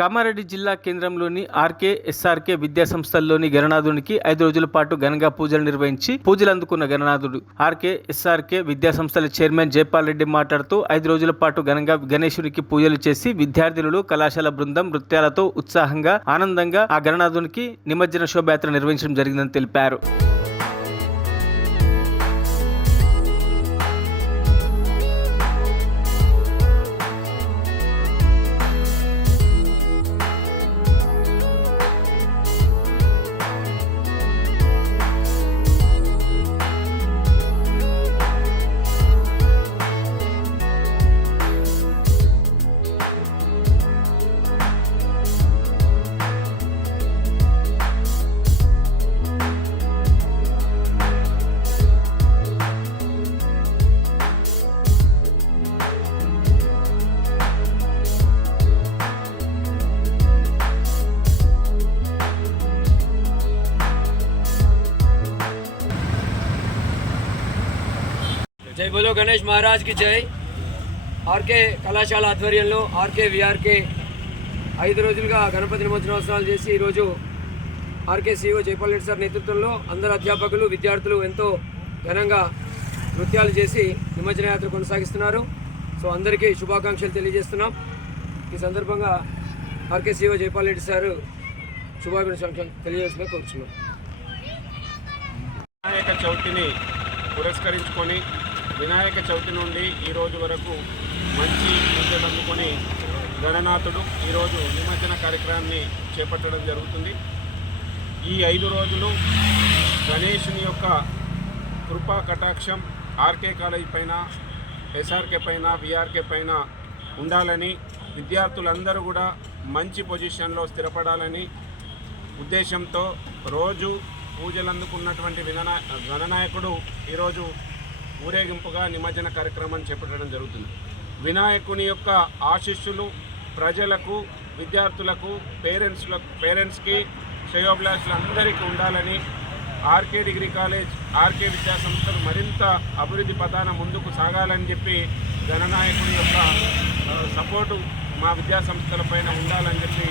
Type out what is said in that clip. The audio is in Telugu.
కామారెడ్డి జిల్లా కేంద్రంలోని ఆర్కే ఎస్ఆర్కే విద్యా సంస్థల్లోని గణనాథునికి 5 రోజుల పాటు ఘనంగా పూజలు నిర్వహించి పూజలు అందుకున్న గణనాథుడు ఆర్కే ఎస్ఆర్కే విద్యా సంస్థల చైర్మన్ జైపాల్ రెడ్డి మాట్లాడుతూ 5 రోజుల పాటు ఘనంగా గణేశునికి పూజలు చేసి విద్యార్థులు కళాశాల బృందం నృత్యాలతో ఉత్సాహంగా ఆనందంగా ఆ గణనాథునికి నిమజ్జన శోభయాత్ర నిర్వహించడం జరిగిందని తెలిపారు. జై బోలో గణేష్ మహారాజ్ కి జై. ఆర్కే కళాశాల ఆధ్వర్యంలో ఆర్కే విఆర్కే 5 రోజులుగా గణపతి నిమజ్జనోత్సవాలు చేసి ఈరోజు RK CEO Jaipal Reddy sir నేతృత్వంలో అందరు అధ్యాపకులు విద్యార్థులు ఎంతో ఘనంగా నృత్యాలు చేసి నిమజ్జన యాత్ర కొనసాగిస్తున్నారు. సో అందరికీ శుభాకాంక్షలు తెలియజేస్తున్నాం. ఈ సందర్భంగా RK CEO Jaipal Reddy sir శుభాకాంక్షలు తెలియజేస్తున్నా కోరుచున్నాం. వినాయక చవితిని పురస్కరించుకొని వినాయక చవితి నుండి ఈరోజు వరకు మంచి పూజలు అందుకొని గణనాథుడు ఈరోజు నిమజ్జన కార్యక్రమాన్ని చేపట్టడం జరుగుతుంది. ఈ 5 రోజులు గణేశుని యొక్క కృపా కటాక్షం ఆర్కే కాలేజ్ పైన, ఎస్ఆర్కే పైన, విఆర్కే పైన ఉండాలని, విద్యార్థులందరూ కూడా మంచి పొజిషన్లో స్థిరపడాలని ఉద్దేశంతో రోజు పూజలు అందుకున్నటువంటి గణనాయకుడు ఈరోజు ఊరేగింపుగా నిమజ్జన కార్యక్రమాన్ని చేపట్టడం జరుగుతుంది. వినాయకుని యొక్క ఆశీస్సులు ప్రజలకు, విద్యార్థులకు, పేరెంట్స్కి, శ్రేయోభిలాషులందరికీ ఉండాలని, ఆర్కే డిగ్రీ కాలేజ్, ఆర్కే విద్యా సంస్థలు మరింత అభివృద్ధి పథాన ముందుకు సాగాలని చెప్పి గణనాయకుని యొక్క సపోర్టు మా విద్యా సంస్థల పైన ఉండాలని చెప్పి